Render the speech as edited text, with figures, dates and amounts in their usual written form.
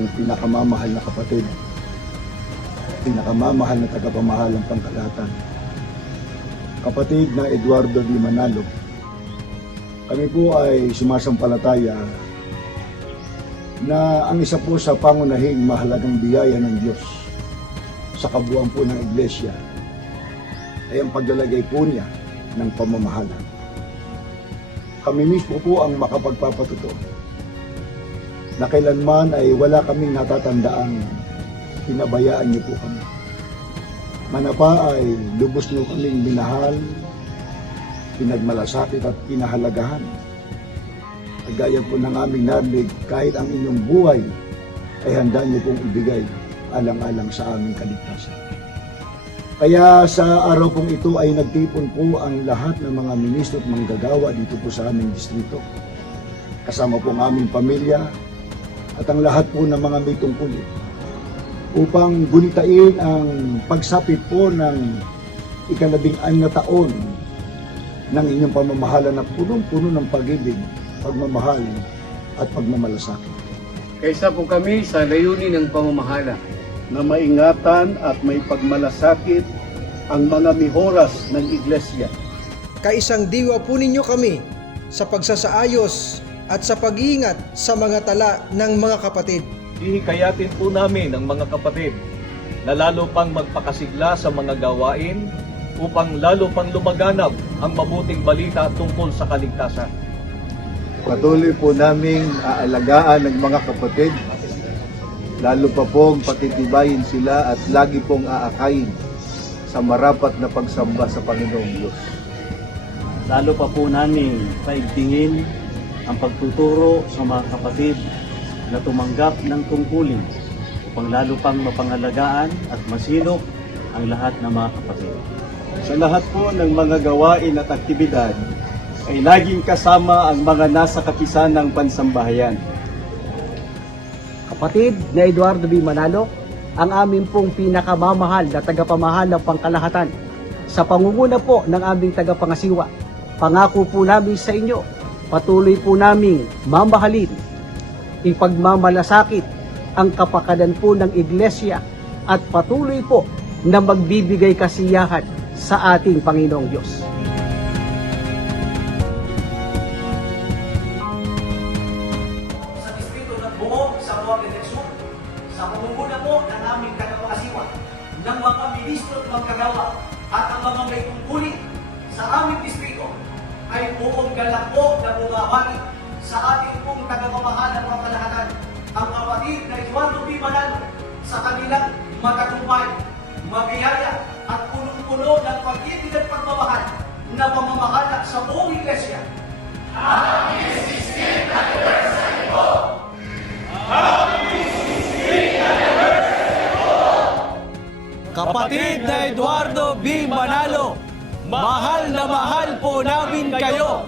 inyong pinakamamahal na kapatid, pinakamamahal na tagapamahalang pangkalahatan, kapatid na Eduardo V. Manalo. Kami po ay sumasampalataya na ang isa po sa pangunahing mahalagang biyaya ng Diyos sa kabuuan po ng Iglesia ay ang paglalagay po niya ng pamamahala. Kami mismo po ang makapagpapatuto na kailanman ay wala kaming natatandaang pinabayaan niyo po kami. Manapa ay lubos niyo kaming minahal, pinagmalasakit at pinahalagahan. Gaya po ng aming narinig, kahit ang inyong buhay ay handa niyo pong ibigay alang-alang sa aming kaligtasan. Kaya sa araw pong ito ay nagtipon po ang lahat ng mga ministro at manggagawa dito po sa aming distrito. Kasama po ang aming pamilya at ang lahat po ng mga may tungkulin upang gunitain ang pagsapit po ng ika-15 na taon ng inyong pamamahala na punong-puno ng pag-ibig, pagmamahal at pagmamalasakit. Kaysa po kami sa layunin ng pamamahala na maingatan at may pagmalasakit ang mga mihoras ng Iglesia. Kaisang diwa po ninyo kami sa pagsasaayos at sa pag-iingat sa mga tala ng mga kapatid. Hihikayatin po namin ang mga kapatid na lalo pang magpakasigla sa mga gawain upang lalo pang lumaganap ang mabuting balita tungkol sa kaligtasan. Patuloy po naming aalagaan ng mga kapatid, lalo pa pong patitibayin sila at lagi pong aakayin sa marapat na pagsamba sa Panginoong Diyos. Lalo pa po namin paigtingin ang pagtuturo sa mga kapatid na tumanggap ng tungkulin upang lalo pang mapangalagaan at masinop ang lahat ng mga kapatid. Sa lahat po ng mga gawain at aktibidad ay laging kasama ang mga nasa kapisan ng pansambahayan. Kapatid na Eduardo V. Manalo, ang amin pong pinakamamahal na tagapamahal ng pangkalahatan. Sa pangunguna po ng aming tagapangasiwa, pangako po namin sa inyo, patuloy po naming mamahalin, ipagmamalasakit ang kapakanan po ng Iglesia at patuloy po na magbibigay kasiyahan sa ating Panginoong Diyos. Sa distrito ng Buong, sa Buong Eleksyon, sa pamumuno po ng aming tagapangasiwa, ng mga ministro at magkagawa at ang mga may tungkulin sa aming distrito, ay buong galak po na bumabati sa ating pong tagapamahalang pangkalahatan, ang kapatid na Eduardo V. Manalo, sa kanilang matagumpay, mabiyaya at punong-puno ng pag-ibig at pagmamahal na pamamahala sa buong Iglesia. Happy 16th anniversary po! Happy 16th anniversary po! Kapatid na Eduardo V. Manalo, mahal na mahal po namin kayo.